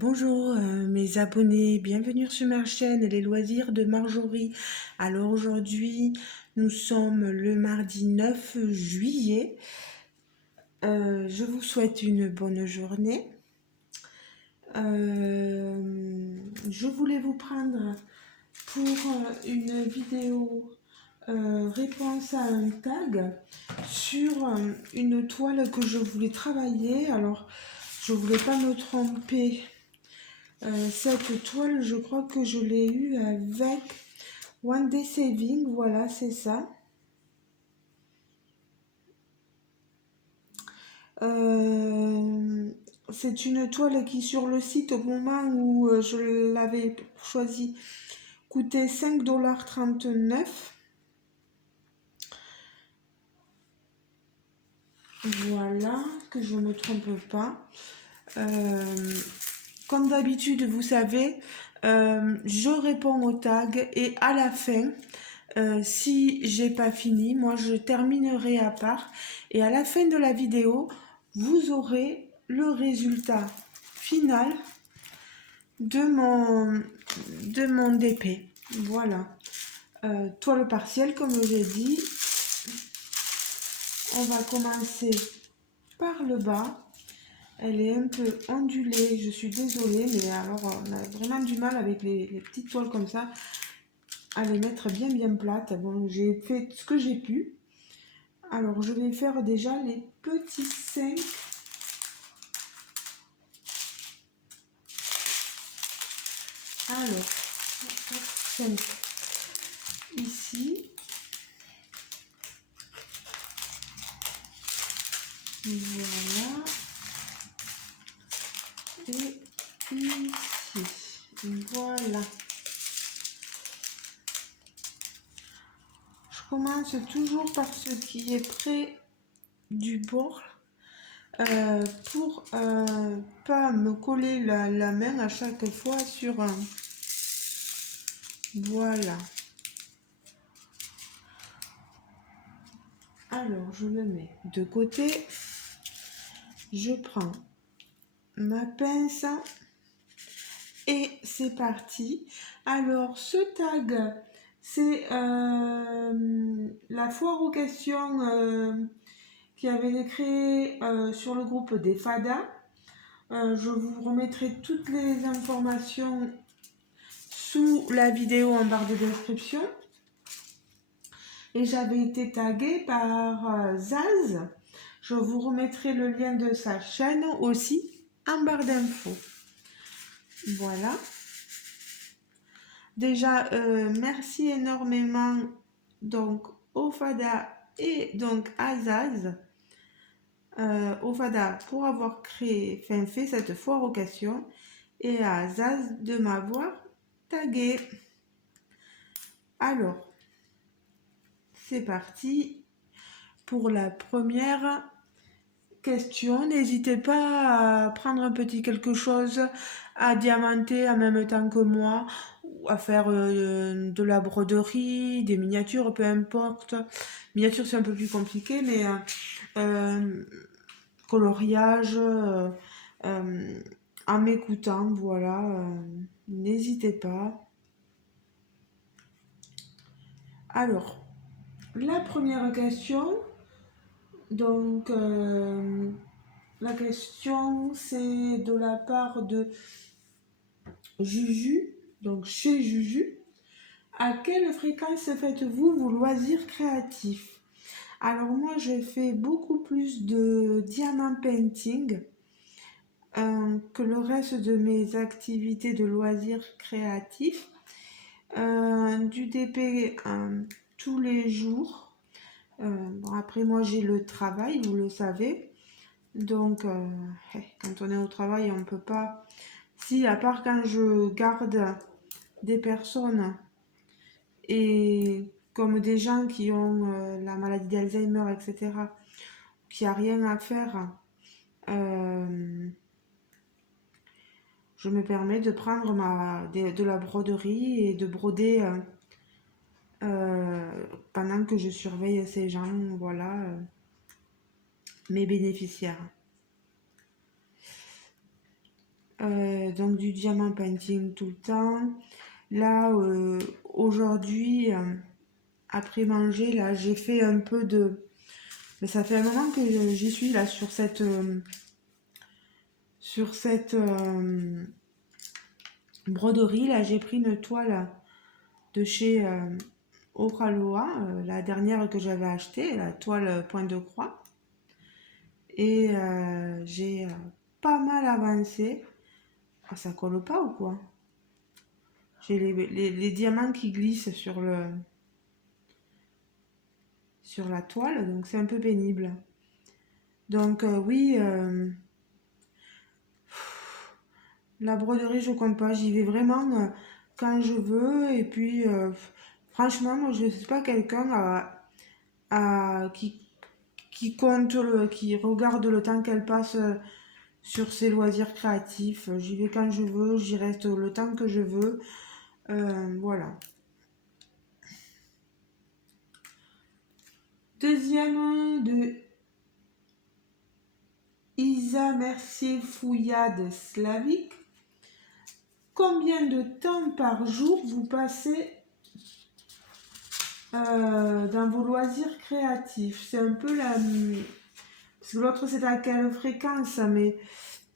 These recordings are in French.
Bonjour mes abonnés, bienvenue sur ma chaîne Les Loisirs de Marjorie. Alors aujourd'hui, nous sommes le mardi 9 juillet. Je vous souhaite une bonne journée. Je voulais vous prendre pour une vidéo réponse à un tag sur une toile que je voulais travailler. Alors, je voulais pas me tromper. Cette toile, je crois que je l'ai eue avec One Day Saving, voilà, c'est ça. C'est une toile qui, sur le site, au moment où je l'avais choisie, coûtait 5,39 $. Voilà, que je ne me trompe pas. Comme d'habitude, vous savez, je réponds au tag et à la fin, si j'ai pas fini, moi je terminerai à part et à la fin de la vidéo, vous aurez le résultat final de mon DP. Voilà. Toile partielle, comme j'ai dit. On va commencer par le bas. Elle est un peu ondulée, je suis désolée, mais alors on a vraiment du mal avec les petites toiles comme ça à les mettre bien plates. Bon, j'ai fait ce que j'ai pu. Alors je vais faire déjà les petits 5. Alors, 5 ici. Voilà. Et ici. Voilà. Je commence toujours par ce qui est près du bord pour pas me coller la main à chaque fois sur un. Voilà. Alors, je le mets de côté. Je prends ma pince et c'est parti. Alors, ce tag, c'est la foire aux questions qui avait été créée sur le groupe des FADA. Je vous remettrai toutes les informations sous la vidéo en barre de description. Et j'avais été taguée par Zaz. Je vous remettrai le lien de sa chaîne aussi en barre d'infos. Voilà. Déjà, merci énormément donc au FADA et donc à Zaz. Au FADA pour avoir fait cette foire aux questions et à Zaz de m'avoir tagué. Alors, c'est parti pour la première question. N'hésitez pas à prendre un petit quelque chose à diamanter en même temps que moi, ou à faire de la broderie, des miniatures, peu importe. Miniature, c'est un peu plus compliqué, mais coloriage, en m'écoutant, voilà. N'hésitez pas. Alors, la première question, donc la question c'est de la part de Juju, donc chez Juju. À quelle fréquence faites-vous vos loisirs créatifs? Alors moi je fais beaucoup plus de diamant painting que le reste de mes activités de loisirs créatifs. Du DP tous les jours. Bon, après moi j'ai le travail, vous le savez. Donc quand on est au travail on peut pas. Si, à part quand je garde des personnes et comme des gens qui ont la maladie d'Alzheimer, etc., qui a rien à faire, je me permets de prendre de la broderie et de broder pendant que je surveille ces gens, voilà, mes bénéficiaires. donc du diamant painting tout le temps. Là, aujourd'hui, après manger, là, j'ai fait un peu de... Mais ça fait un moment que j'y suis là sur cette broderie. Là, j'ai pris une toile de chez Oraloa, la dernière que j'avais achetée, la toile point de croix. Et j'ai pas mal avancé. Ah, ça colle pas ou quoi? J'ai les diamants qui glissent sur la toile, donc c'est un peu pénible. Donc oui, la broderie, je compte pas. J'y vais vraiment quand je veux. Et puis, franchement, moi, je ne suis pas quelqu'un qui compte, qui regarde le temps qu'elle passe sur ses loisirs créatifs. J'y vais quand je veux, j'y reste le temps que je veux. Voilà. Deuxième de Isa Mercier Fouillade Slavique. Combien de temps par jour vous passez dans vos loisirs créatifs? C'est un peu la... Parce que l'autre, c'est à quelle fréquence, mais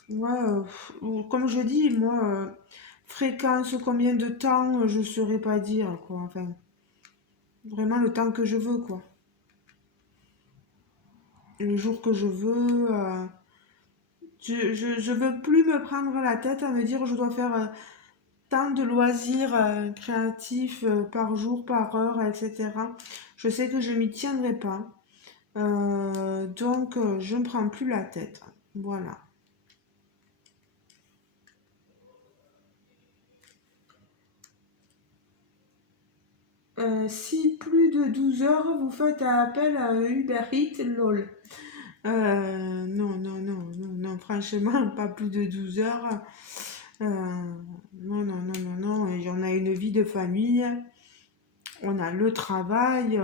moi, comme je dis, moi, fréquence, combien de temps, je ne saurais pas dire, quoi. Enfin, vraiment le temps que je veux, quoi. Les jours que je veux. Je veux plus me prendre la tête à me dire je dois faire tant de loisirs créatifs par jour, par heure, etc. Je sais que je m'y tiendrai pas. Donc, je ne prends plus la tête. Voilà. Si plus de 12 heures, vous faites appel à un Uber Eats, lol. Non, non, non, non, non, franchement, pas plus de 12 heures. Non, non, non, non, non. Et on a une vie de famille. On a le travail.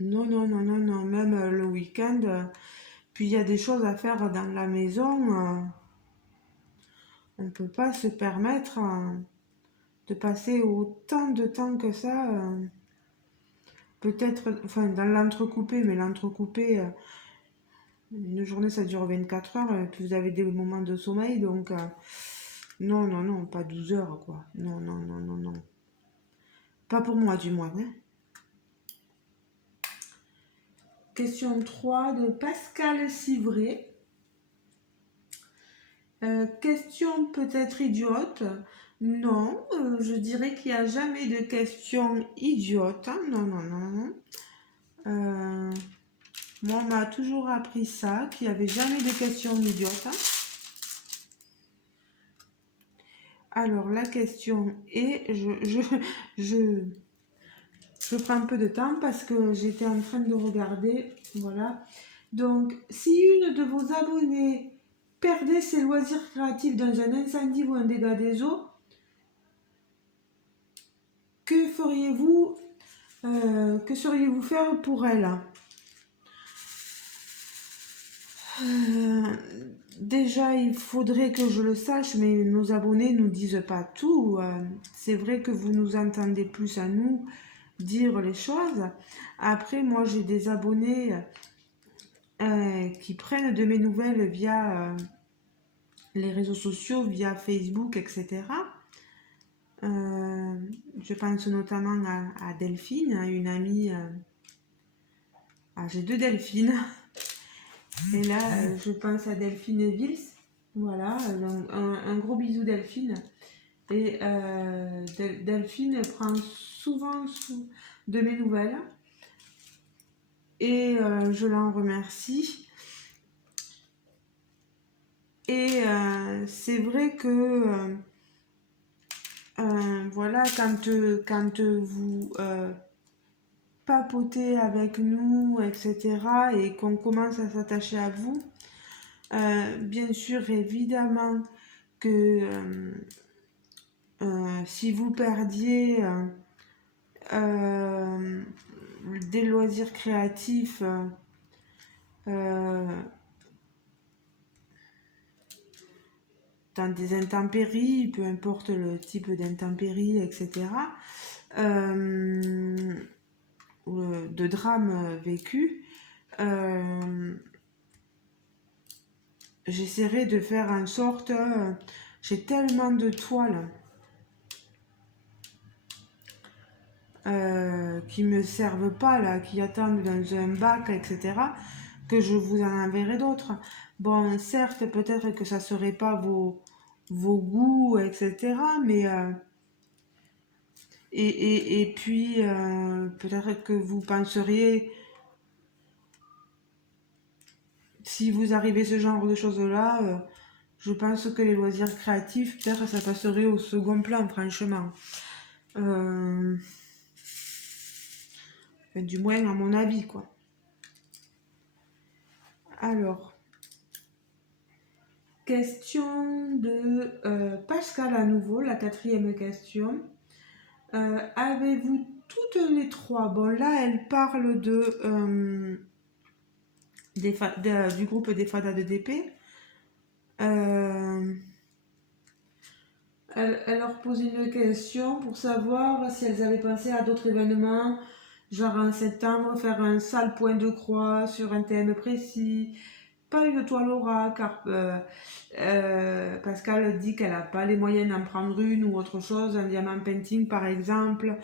Non, non, non, non, non. Même le week-end. Puis il y a des choses à faire dans la maison. On ne peut pas se permettre de passer autant de temps que ça. Peut-être, enfin, dans l'entrecoupé, mais l'entrecoupé, une journée ça dure 24 heures, et puis vous avez des moments de sommeil, donc non, non, non, pas 12 heures, quoi. Non, non, non, non, non. Pas pour moi, du moins, hein. Question 3 de Pascal Civray. Question peut-être idiote. Non, je dirais qu'il n'y a jamais de question idiote, hein. Non, non, non, non. Moi, on m'a toujours appris ça, qu'il n'y avait jamais de questions idiotes, hein. Alors, la question est, je prends un peu de temps parce que j'étais en train de regarder, voilà. Donc, si une de vos abonnés perdait ses loisirs créatifs dans un incendie ou un dégât des eaux, que feriez-vous que sauriez-vous faire pour elle? Euh, Déjà, il faudrait que je le sache, mais nos abonnés ne nous disent pas tout. C'est vrai que vous nous entendez plus à nous dire les choses. Après, moi, j'ai des abonnés qui prennent de mes nouvelles via les réseaux sociaux, via Facebook, etc. Je pense notamment à Delphine, à une amie. J'ai deux Delphines. Et là, je pense à Delphine Vils. Voilà, donc un gros bisou Delphine. Et Delphine prend souvent de mes nouvelles. Et je l'en remercie. Et c'est vrai que voilà, quand vous papotez avec nous, etc., et qu'on commence à s'attacher à vous, bien sûr, évidemment que si vous perdiez euh, des loisirs créatifs, euh, dans des intempéries, peu importe le type d'intempéries, etc. De drames vécus, j'essaierai de faire en sorte, j'ai tellement de toiles qui me servent pas là, qui attendent dans un bac, etc., que je vous en enverrai d'autres. Bon, certes, peut-être que ça serait pas vos goûts, etc., mais et puis peut-être que vous penseriez, si vous arrivez ce genre de choses-là, je pense que les loisirs créatifs, peut-être ça passerait au second plan, franchement. Du moins, à mon avis, quoi. Alors, question de Pascal à nouveau, la 4e question. Avez-vous toutes les trois, bon là elle parle du groupe des fadas de DP. Elle leur pose une question pour savoir si elles avaient pensé à d'autres événements, genre en septembre, faire un sale point de croix sur un thème précis, pas une toile aura, car Pascal dit qu'elle n'a pas les moyens d'en prendre une ou autre chose, un diamant painting par exemple.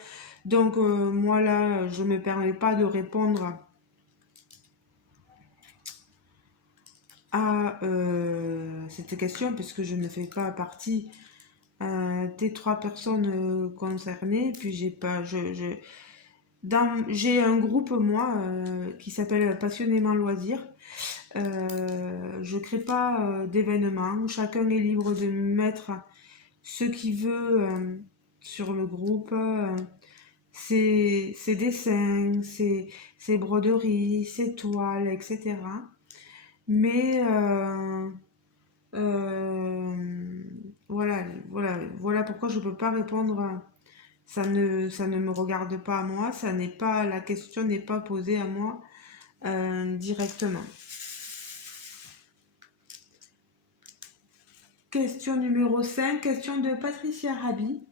Donc moi là, je ne me permets pas de répondre à cette question puisque je ne fais pas partie des 3 personnes concernées. Puis j'ai un groupe moi qui s'appelle Passionnément Loisirs. Je crée pas d'événements. Chacun est libre de mettre ce qu'il veut sur le groupe. Ses dessins, ses broderies, ses toiles, etc. Mais voilà pourquoi je ne peux pas répondre. Ça ne me regarde pas à moi. La question n'est pas posée à moi directement. Question numéro 5, question de Patricia Rabi.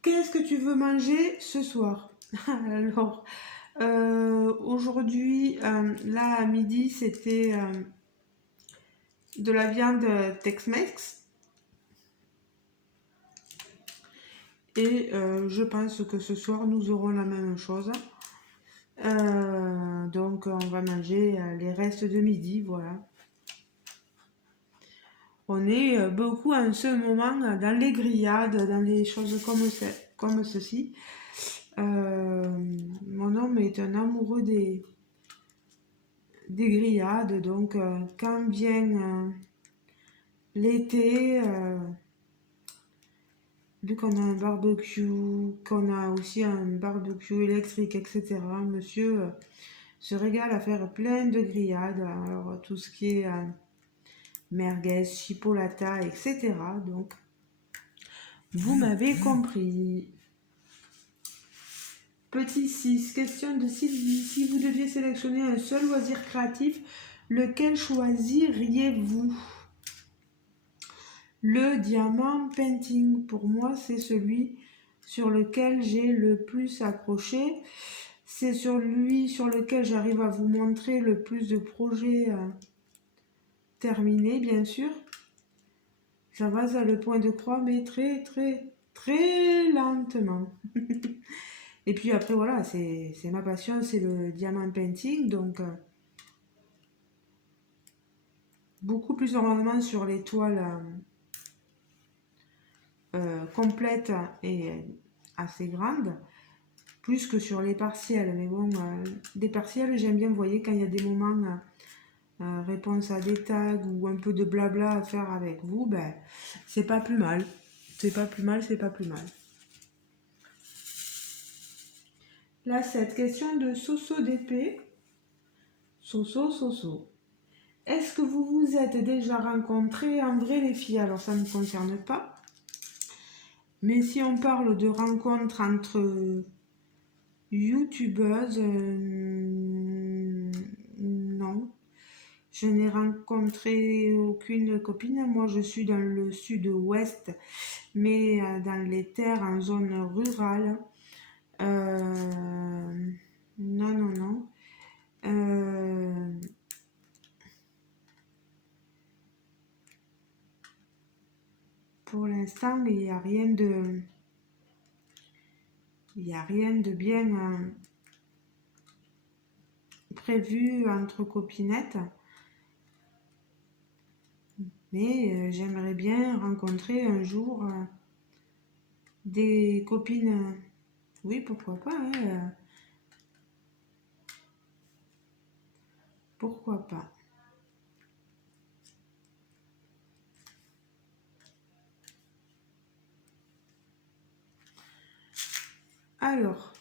Qu'est-ce que tu veux manger ce soir? Alors, aujourd'hui, là à midi, c'était de la viande Tex-Mex. Et je pense que ce soir, nous aurons la même chose. Donc, on va manger les restes de midi, voilà. On est beaucoup en ce moment dans les grillades, dans les choses comme ceci. Mon homme est un amoureux des grillades, donc quand vient l'été, vu qu'on a un barbecue, qu'on a aussi un barbecue électrique, etc., monsieur se régale à faire plein de grillades, alors tout ce qui est merguez, chipolata, etc. Donc, vous m'avez compris. Petit 6, question de Sylvie. Si vous deviez sélectionner un seul loisir créatif, lequel choisiriez-vous? Le diamant painting, pour moi, c'est celui sur lequel j'ai le plus accroché. C'est celui sur lequel j'arrive à vous montrer le plus de projets terminés, bien sûr. J'avance à le point de croix, mais très, très, très lentement. Et puis après, voilà, c'est ma passion, c'est le diamant painting. Donc, beaucoup plus normalement sur les toiles complètes et assez grandes, plus que sur les partiels. Mais bon, des partiels, j'aime bien, vous voyez, quand il y a des moments réponse à des tags ou un peu de blabla à faire avec vous, ben, c'est pas plus mal. C'est pas plus mal, c'est pas plus mal. Là, cette question de Soso d'épée. Soso. Est-ce que vous vous êtes déjà rencontrés en vrai, les filles? Alors, ça ne me concerne pas. Mais si on parle de rencontres entre youtubeuses, non. Je n'ai rencontré aucune copine. Moi, je suis dans le sud-ouest, mais dans les terres, en zone rurale. Non, non, non. Pour l'instant, il y a rien de bien prévu entre copinettes. Mais j'aimerais bien rencontrer un jour des copines. Oui, pourquoi pas, hein, pourquoi pas. Alors,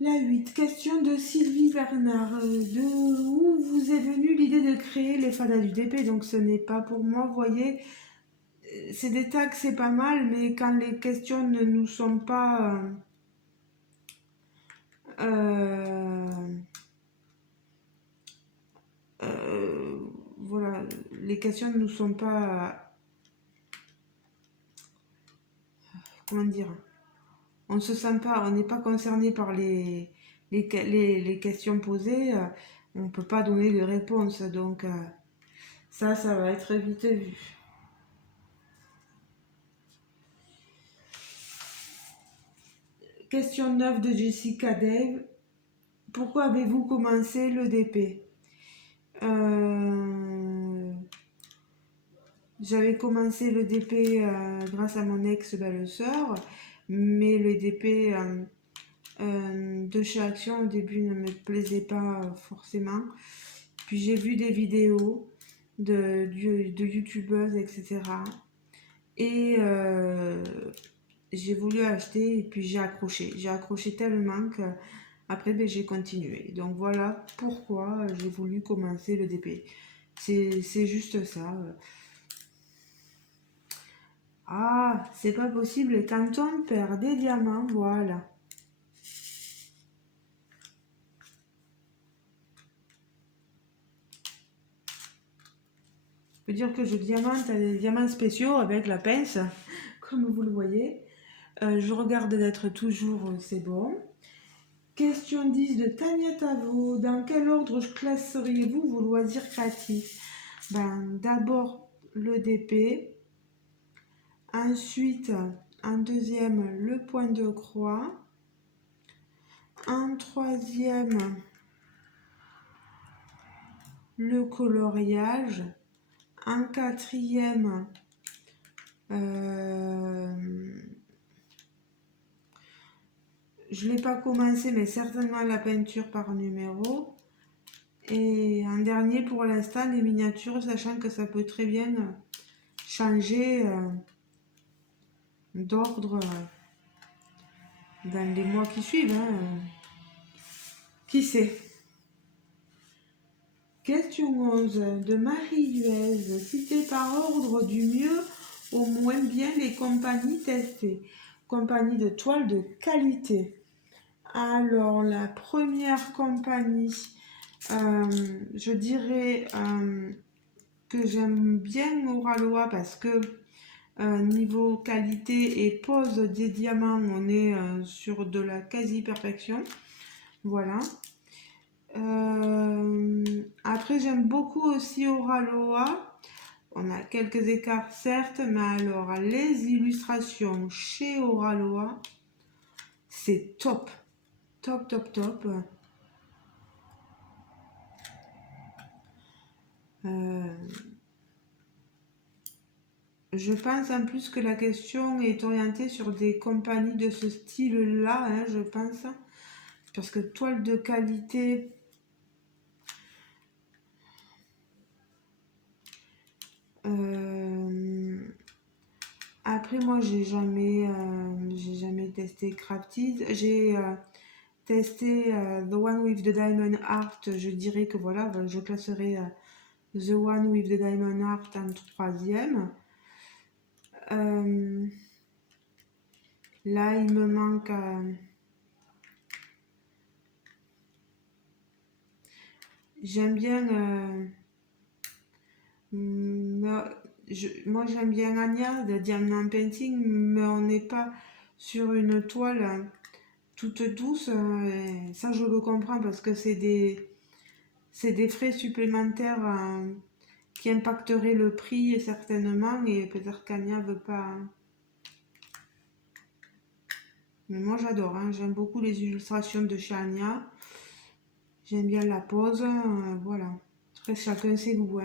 la 8, question de Sylvie Bernard. De où vous est venue l'idée de créer les fadas du DP? Donc ce n'est pas pour moi, vous voyez, c'est des tags, c'est pas mal, mais quand les questions ne nous sont pas... voilà, les questions ne nous sont pas... comment dire? On ne se sent pas, on n'est pas concerné par les questions posées, on ne peut pas donner de réponse. Donc ça va être vite vu. Question 9 de Jessica Dave. Pourquoi avez-vous commencé le DP? J'avais commencé le DP grâce à mon ex-belle-sœur, mais le DP de chez Action au début ne me plaisait pas forcément. Puis j'ai vu des vidéos de youtubeuses, etc. Et j'ai voulu acheter et puis j'ai accroché. J'ai accroché tellement que après ben, j'ai continué. Donc voilà pourquoi j'ai voulu commencer le DP. C'est juste ça. Ah, c'est pas possible. Quand on perd des diamants, voilà. Je peux dire que je diamante à des diamants spéciaux avec la pince, comme vous le voyez. Je regarde d'être toujours, c'est bon. Question 10 de Tania Tavo. Dans quel ordre classeriez-vous vos loisirs créatifs? D'abord le DP, ensuite en deuxième le point de croix, en troisième le coloriage, en quatrième je ne l'ai pas commencé, mais certainement la peinture par numéro. Et en dernier, pour l'instant, les miniatures, sachant que ça peut très bien changer d'ordre dans les mois qui suivent. Hein. Qui sait? Question 11 de Marie Huez. Citez par ordre du mieux au moins bien les compagnies testées. Compagnie de toile de qualité. Alors, la première compagnie, je dirais que j'aime bien Oraloa parce que niveau qualité et pose des diamants, on est sur de la quasi-perfection. Voilà. Après, j'aime beaucoup aussi Oraloa. On a quelques écarts, certes, mais alors les illustrations chez Oraloa, c'est top. Top, top, top. Je pense en plus que la question est orientée sur des compagnies de ce style-là, hein, je pense. Parce que toile de qualité, après moi j'ai jamais testé Crafties. J'ai testé The One with the Diamond Art. Je dirais que voilà, je classerai The One with the Diamond Art en troisième. Là il me manque j'aime bien... moi, j'aime bien Anya de Diamond Painting, mais on n'est pas sur une toile toute douce. Et ça, je le comprends parce que c'est des frais supplémentaires qui impacteraient le prix certainement. Et peut-être qu'Anya veut pas. Mais moi, j'adore. J'aime beaucoup les illustrations de chez Anya. J'aime bien la pose. Voilà. Après, chacun ses goûts.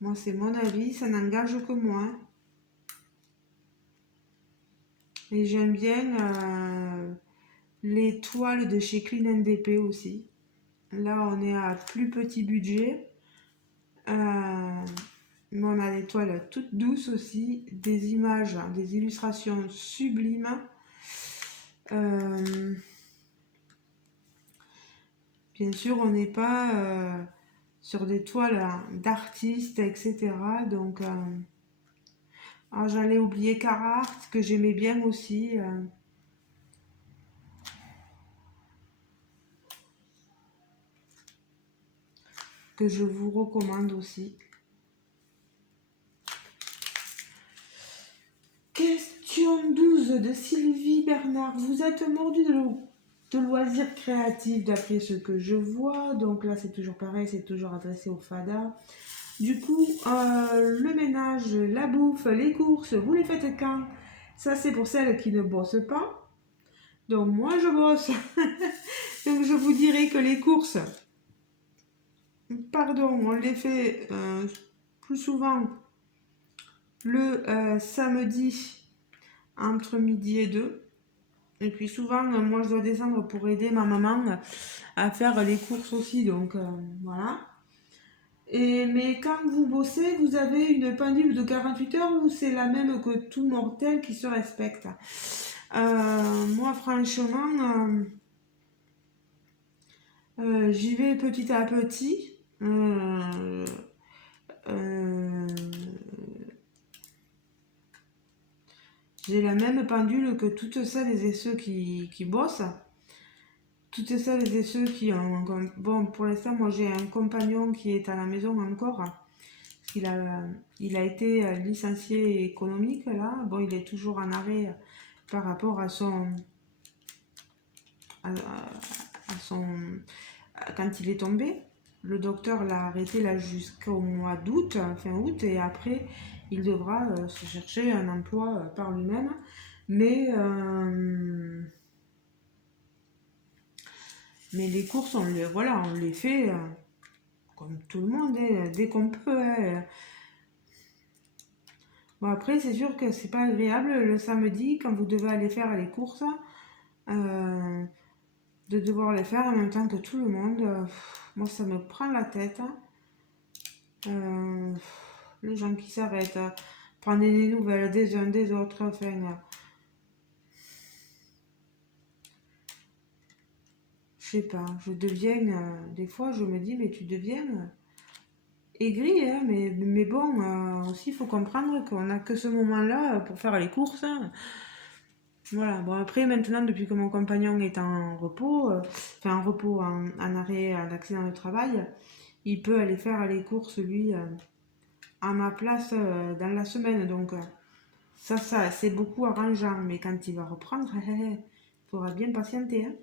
Moi, c'est mon avis. Ça n'engage que moi. Et j'aime bien les toiles de chez Clean NDP aussi. Là, on est à plus petit budget. Mais on a des toiles toutes douces aussi, des images, des illustrations sublimes. Bien sûr, on n'est pas sur des toiles d'artistes, etc. Donc, j'allais oublier Carhartt, que j'aimais bien aussi. Que je vous recommande aussi. Question 12 de Sylvie Bernard. Vous êtes mordu de loisirs créatifs d'après ce que je vois. Donc là, c'est toujours pareil, c'est toujours adressé au FADA. Du coup, le ménage, la bouffe, les courses, vous les faites quand? Ça, c'est pour celles qui ne bossent pas. Donc moi, je bosse. Donc je vous dirais que les courses, pardon, on les fait plus souvent le samedi entre midi et 2. Et puis souvent, moi je dois descendre pour aider ma maman à faire les courses aussi. Donc voilà. Mais quand vous bossez, vous avez une pendule de 48 heures ou c'est la même que tout mortel qui se respecte? Moi franchement, j'y vais petit à petit. Euh, j'ai la même pendule que toutes celles et ceux qui bossent. Toutes celles et ceux qui ont... Bon, pour l'instant, moi j'ai un compagnon qui est à la maison encore. Il a été licencié économique là. Bon, il est toujours en arrêt par rapport à son quand il est tombé. Le docteur l'a arrêté là jusqu'au mois d'août, fin août, et après il devra se chercher un emploi par lui-même. Mais les courses, on les fait comme tout le monde, dès qu'on peut. Bon, après, c'est sûr que c'est pas agréable le samedi quand vous devez aller faire les courses, euh, de devoir les faire en même temps que tout le monde. Moi, ça me prend la tête. Euh, les gens qui s'arrêtent, prendre des nouvelles des uns des autres, enfin. Je sais pas, je deviens. Des fois, je me dis, mais tu deviens aigri, hein, mais bon, aussi, il faut comprendre qu'on n'a que ce moment-là pour faire les courses. Voilà, bon après maintenant depuis que mon compagnon est en repos, enfin en repos, en arrêt d'accident de travail, il peut aller faire les courses lui à ma place dans la semaine. Donc ça c'est beaucoup arrangeant, mais quand il va reprendre, il faudra bien patienter. Hein.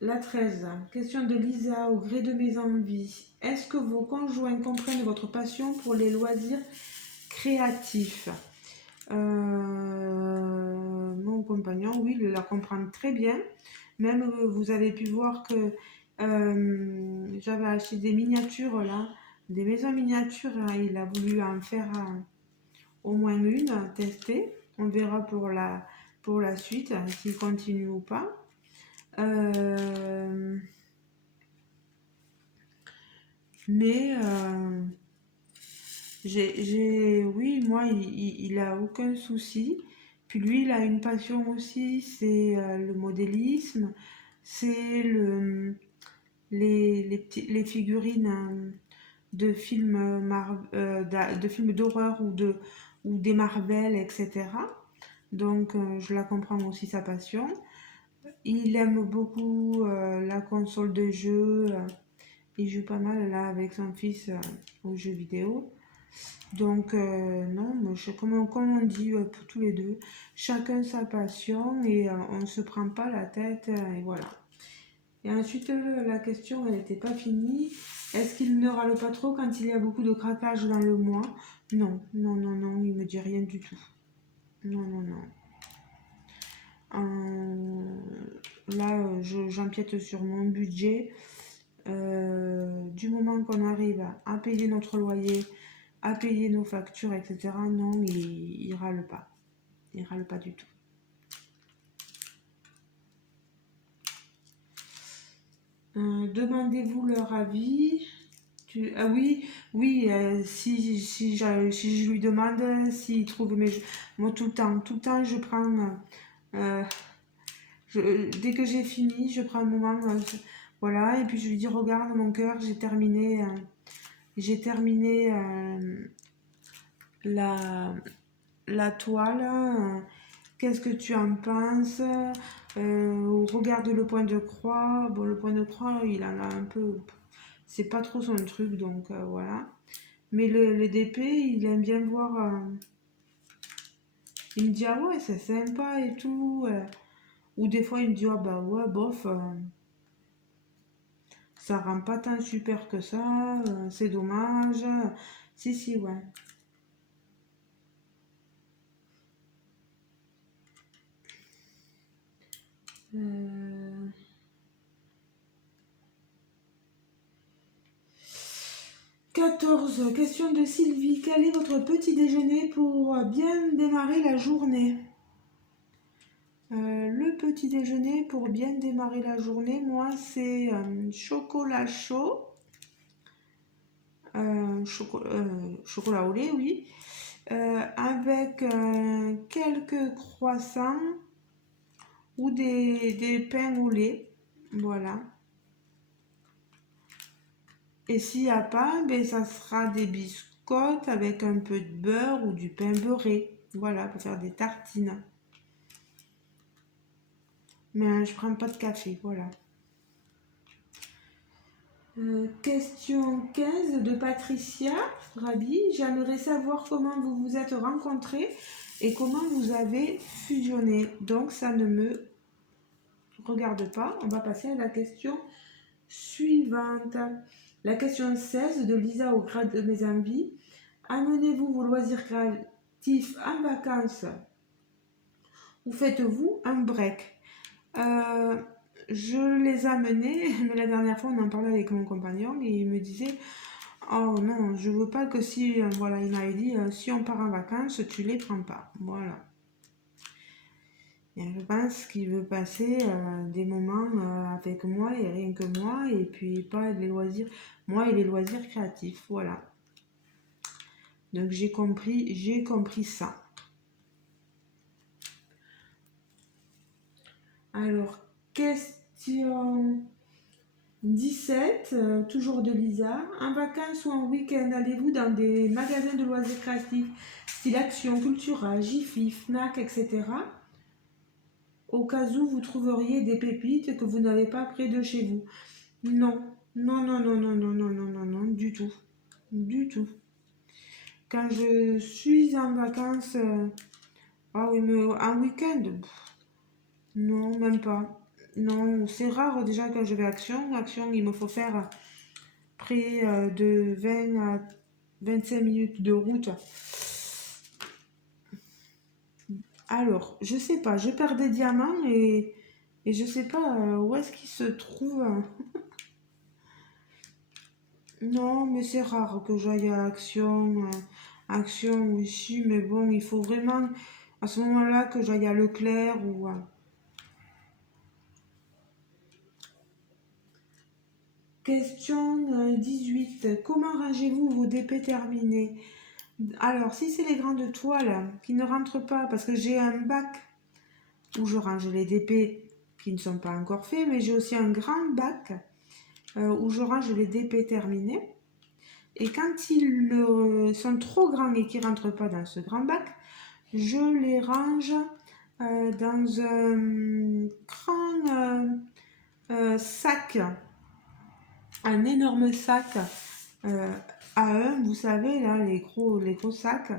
La 13, question de Lisa, au gré de mes envies. Est-ce que vos conjoints comprennent votre passion pour les loisirs créatifs? Mon compagnon, oui, il la comprend très bien. Même, vous avez pu voir que j'avais acheté des miniatures là, des maisons miniatures. Il a voulu en faire au moins une, tester. On verra pour la suite, s'il continue ou pas. Mais oui, moi, il a aucun souci. Puis lui, il a une passion aussi, c'est le modélisme, c'est les figurines de films, de films d'horreur ou des Marvel, etc. Donc, je la comprends aussi sa passion. Il aime beaucoup la console de jeu. Il joue pas mal là avec son fils aux jeux vidéo. Donc, non, moi, comme on dit pour tous les deux, chacun sa passion et on ne se prend pas la tête et voilà. Et ensuite, la question, elle n'était pas finie. Est-ce qu'il ne râle pas trop quand il y a beaucoup de craquage dans le mois? Non, non, non, non, il me dit rien du tout. Non, non, non. Là, j'empiète sur mon budget. Du moment qu'on arrive à payer notre loyer, à payer nos factures, etc., non, il râle pas. Il râle pas du tout. Demandez-vous leur avis. Ah oui, oui, si je lui demande s'il trouve mes jeux. Moi, tout le temps, je prends. euh, dès que j'ai fini, je prends un moment. Voilà, et puis je lui dis regarde, mon cœur, j'ai terminé la, la toile. Qu'est-ce que tu en penses? Regarde le point de croix. Bon, le point de croix, il en a un peu. C'est pas trop son truc, donc voilà. Mais le DP, il aime bien voir. Il me dit, ah ouais, c'est sympa et tout. Ou des fois, il me dit, ah bah ouais, bof, ça rend pas tant super que ça, c'est dommage. Si, si, ouais. Euh, 14, question de Sylvie. Quel est votre petit déjeuner pour bien démarrer la journée? Le petit déjeuner pour bien démarrer la journée, moi, c'est chocolat chaud, chocolat au lait, oui, avec quelques croissants ou des pains au lait, voilà. Et s'il n'y a pas, ben, ça sera des biscottes avec un peu de beurre ou du pain beurré, voilà, pour faire des tartines. Mais je prends pas de café, voilà. Question 15 de Patricia Rabi. J'aimerais savoir comment vous vous êtes rencontrés et comment vous avez fusionné. Donc ça ne me regarde pas. On va passer à la question suivante. La question 16 de Lisa au grade de mes envies. Amenez-vous vos loisirs créatifs en vacances ou faites-vous un break? Euh, je les amenais, mais la dernière fois on en parlait avec mon compagnon et il me disait oh non, je veux pas que si, voilà, il m'avait dit si on part en vacances, tu les prends pas. Voilà. Et je pense qu'il veut passer des moments avec moi et rien que moi et puis pas les loisirs, moi et les loisirs créatifs. Voilà. Donc j'ai compris ça. Alors, question 17, toujours de Lisa. En vacances ou en week-end, allez-vous dans des magasins de loisirs créatifs, style Action, Cultura, Jiffy, Fnac, etc. Au cas où vous trouveriez des pépites que vous n'avez pas près de chez vous. Non, non, non, non, non, non, non, non, non, non, du tout. Du tout. Quand je suis en vacances, ah oui, mais un week-end, non, même pas. Non, c'est rare déjà quand je vais à Action. Action, il me faut faire près de 20 à 25 minutes de route. Alors, je sais pas, je perds des diamants et je sais pas où est-ce qu'ils se trouvent. Non, mais c'est rare que j'aille à Action, Action aussi, mais bon, il faut vraiment à ce moment-là que j'aille à Leclerc ou... Question 18. Comment rangez-vous vos DP terminés? Alors, si c'est les grandes toiles qui ne rentrent pas, parce que j'ai un bac où je range les DP qui ne sont pas encore faits, mais j'ai aussi un grand bac où je range les DP terminés. Et quand ils sont trop grands et qu'ils ne rentrent pas dans ce grand bac, je les range dans un grand sac, un énorme sac A1, vous savez, là, les gros sacs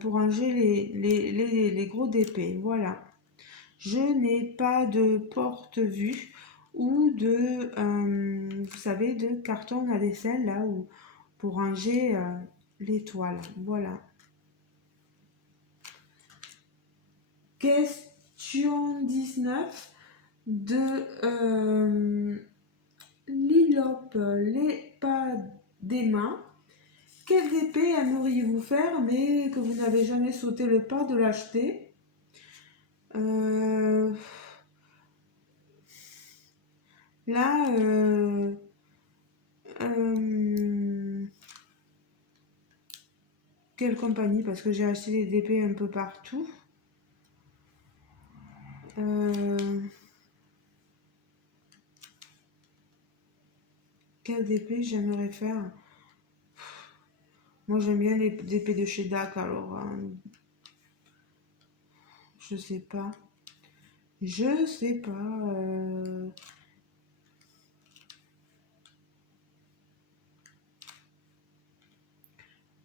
pour ranger les gros DP. Voilà. Je n'ai pas de porte-vue ou de, vous savez, de carton à vaisselle, là, où, pour ranger les toiles. Voilà. Question 19 de Lilop Lepadema. Quel DP aimeriez-vous faire mais que vous n'avez jamais sauté le pas de l'acheter? Là, quelle compagnie? Parce que j'ai acheté des DP un peu partout. Quel DP j'aimerais faire? Moi j'aime bien les DP de chez DAC, alors je sais pas. Je sais pas.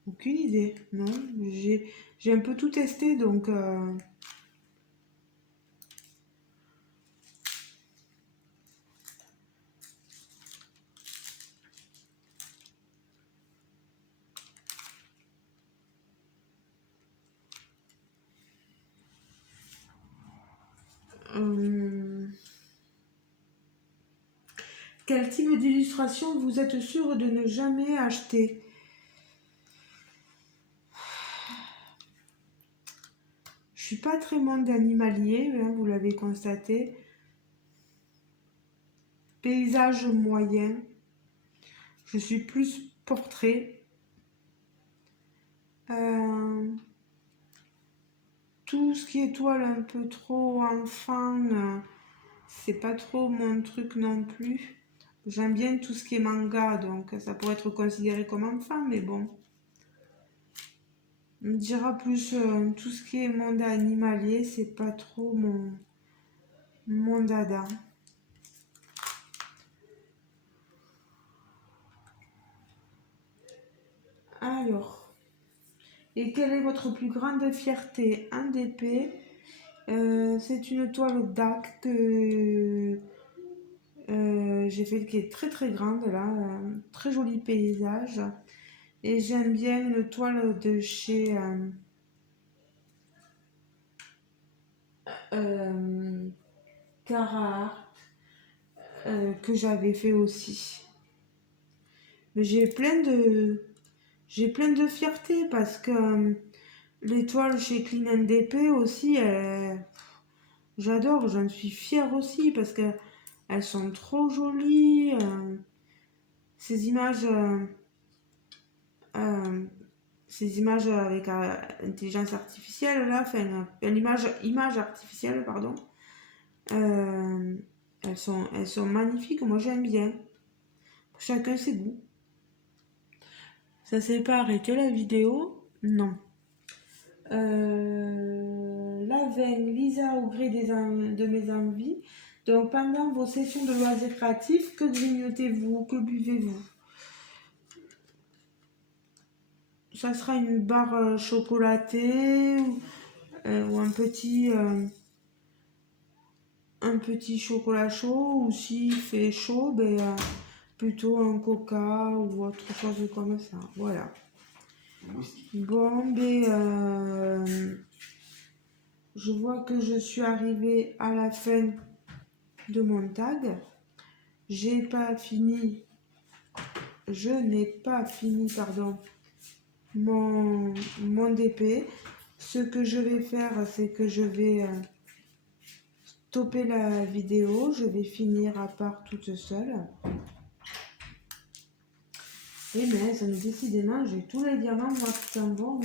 Aucune idée, non. J'ai un peu tout testé, donc quel type d'illustration vous êtes sûr de ne jamais acheter? Je suis pas très monde animalier, hein, vous l'avez constaté. Paysage moyen. Je suis plus portrait. Tout ce qui est toile un peu trop enfant, c'est pas trop mon truc non plus. J'aime bien tout ce qui est manga, donc ça pourrait être considéré comme enfant, mais bon. On dira plus tout ce qui est monde animalier, c'est pas trop mon dada. Alors, et quelle est votre plus grande fierté? Un DP, c'est une toile DAC que j'ai fait qui est très très grande là, très joli paysage. Et j'aime bien une toile de chez Carhartt que j'avais fait aussi. Mais j'ai plein de fierté parce que les toiles chez Clean NDP aussi, j'adore, j'en suis fière aussi parce que elles sont trop jolies. Ces images, euh, ces images avec intelligence artificielle là, enfin image artificielle pardon, euh, elles sont magnifiques. Moi j'aime bien. Chacun ses goûts. Ça s'est pas arrêté la vidéo? Non. La veine, Lisa au gré de mes envies. Donc pendant vos sessions de loisirs créatifs, que grignotez-vous? Que buvez-vous? Ça sera une barre chocolatée ou un petit chocolat chaud, ou s'il fait chaud, ben, plutôt un coca ou autre chose comme ça. Voilà. Bon, ben, je vois que je suis arrivée à la fin de mon tag. J'ai pas fini, je n'ai pas fini, pardon, mon DP. Ce que je vais faire, c'est que je vais stopper la vidéo. Je vais finir à part toute seule. Et mais, ça me décidément, j'ai tous les diamants, moi, qui s'en vont.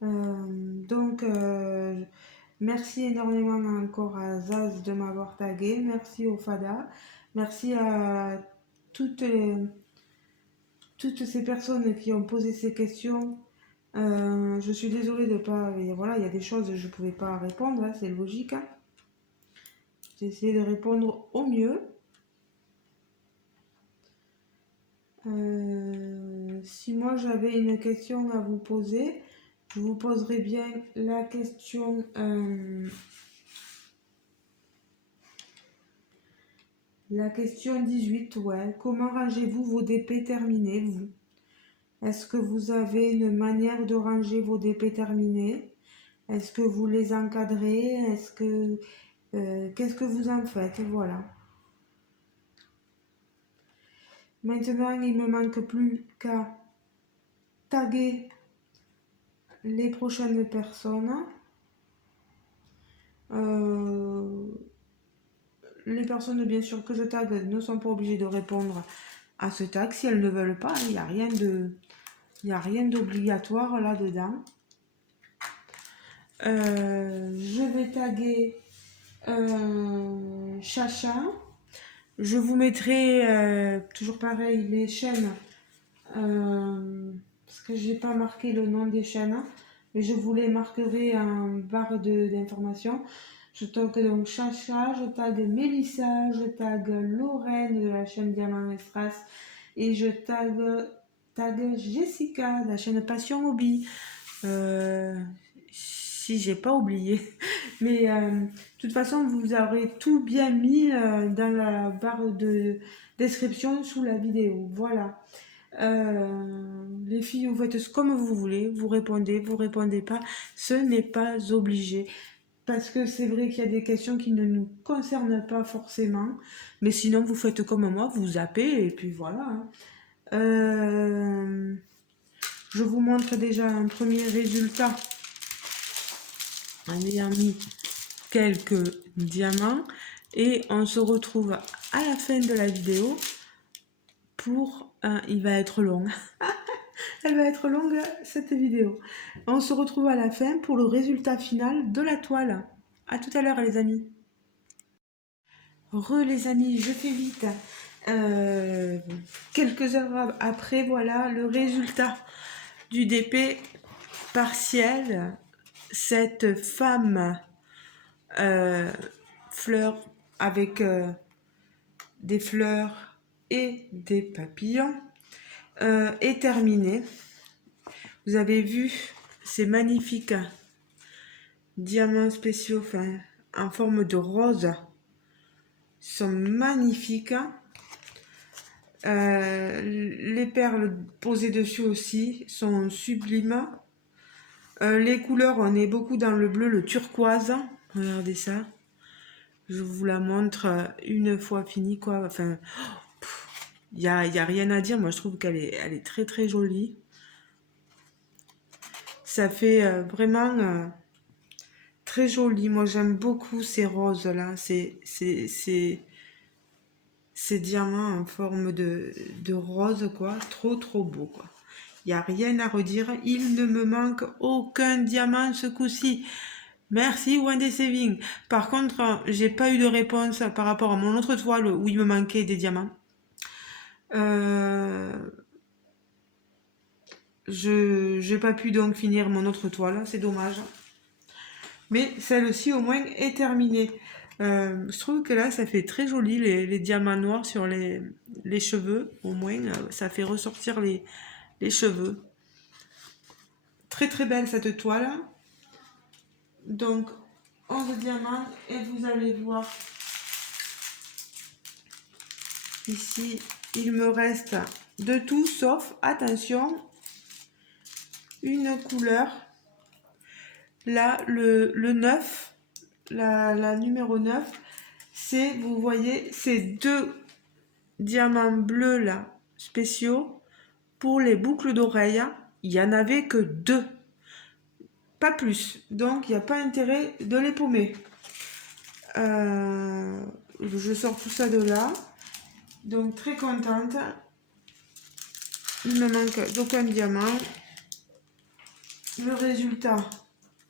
Donc, merci énormément encore à Zaz de m'avoir tagué. Merci au Fada. Merci à toutes ces personnes qui ont posé ces questions Je suis désolée de pas... Voilà, il y a des choses je ne pouvais pas répondre, hein, c'est logique. Hein. J'ai essayé de répondre au mieux. Si moi j'avais une question à vous poser, je vous poserai bien la question... la question 18, ouais. Comment rangez-vous vos DP terminés, vous? Est-ce que vous avez une manière de ranger vos DP terminés? Est-ce que vous les encadrez? Est-ce que qu'est-ce que vous en faites? Voilà. Maintenant, il ne me manque plus qu'à taguer les prochaines personnes. Les personnes, bien sûr, que je tag ne sont pas obligées de répondre à ce tag. Si elles ne veulent pas, il n'y a rien d'obligatoire là-dedans. Je vais taguer Chacha. Je vous mettrai toujours pareil les chaînes parce que je n'ai pas marqué le nom des chaînes, mais je vous les marquerai en barre d'informations. Je tag donc Chacha, je tag Mélissa, je tag Lorraine de la chaîne Diamant Estras et je tag Jessica de la chaîne Passion Hobby. Si j'ai pas oublié. Mais de toute façon, vous aurez tout bien mis dans la barre de description sous la vidéo. Voilà. Les filles, vous faites comme vous voulez. Vous répondez pas. Ce n'est pas obligé. Parce que c'est vrai qu'il y a des questions qui ne nous concernent pas forcément. Mais sinon, vous faites comme moi, vous zappez et puis voilà. Hein. Je vous montre déjà un premier résultat en ayant mis quelques diamants et on se retrouve à la fin de la vidéo pour il va être long. Elle va être longue cette vidéo. On se retrouve à la fin pour le résultat final de la toile. À tout à l'heure les amis. Les amis, je fais vite. Quelques heures après, voilà le résultat du DP partiel. Cette femme fleurs avec des fleurs et des papillons est terminée. Vous avez vu ces magnifiques diamants spéciaux en forme de rose. Ils sont magnifiques. Les perles posées dessus aussi sont sublimes. Les couleurs, on est beaucoup dans le bleu, le turquoise. Regardez ça. Je vous la montre une fois fini, quoi. Enfin, il y a rien à dire. Moi, je trouve qu'elle est très, très jolie. Ça fait vraiment très joli. Moi, j'aime beaucoup ces roses-là. Ces diamants en forme de rose, quoi. Trop, trop beau, quoi. Il n'y a rien à redire. Il ne me manque aucun diamant ce coup-ci. Merci One Day Saving. Par contre, j'ai pas eu de réponse par rapport à mon autre toile où il me manquait des diamants. Je n'ai pas pu donc finir mon autre toile, c'est dommage. Mais celle-ci au moins est terminée. Je trouve que là, ça fait très joli les diamants noirs sur les cheveux. Au moins, ça fait ressortir les cheveux. Très très belle cette toile. Donc, 11 diamants et vous allez voir ici, il me reste de tout sauf, attention, une couleur. Là, le 9, la numéro 9, c'est, vous voyez, ces deux diamants bleus là, spéciaux, pour les boucles d'oreilles. Il n'y en avait que 2. Pas plus. Donc, il n'y a pas intérêt de les paumer. Je sors tout ça de là. Donc, très contente. Il ne manque d'aucun diamant. Le résultat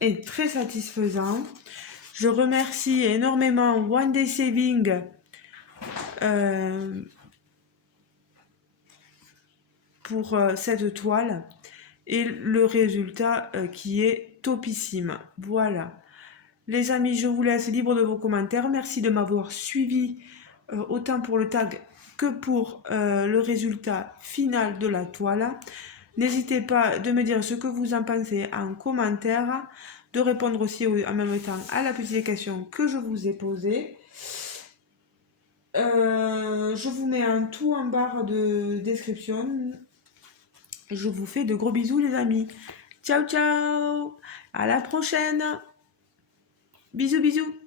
est très satisfaisant. Je remercie énormément One Day Saving pour cette toile et le résultat qui est topissime. Voilà. Les amis, je vous laisse libre de vos commentaires. Merci de m'avoir suivi autant pour le tag que pour le résultat final de la toile. N'hésitez pas de me dire ce que vous en pensez en commentaire, de répondre aussi en même temps à la petite question que je vous ai posée. Je vous mets un tout en barre de description. Je vous fais de gros bisous les amis. Ciao ciao. À la prochaine. Bisous bisous.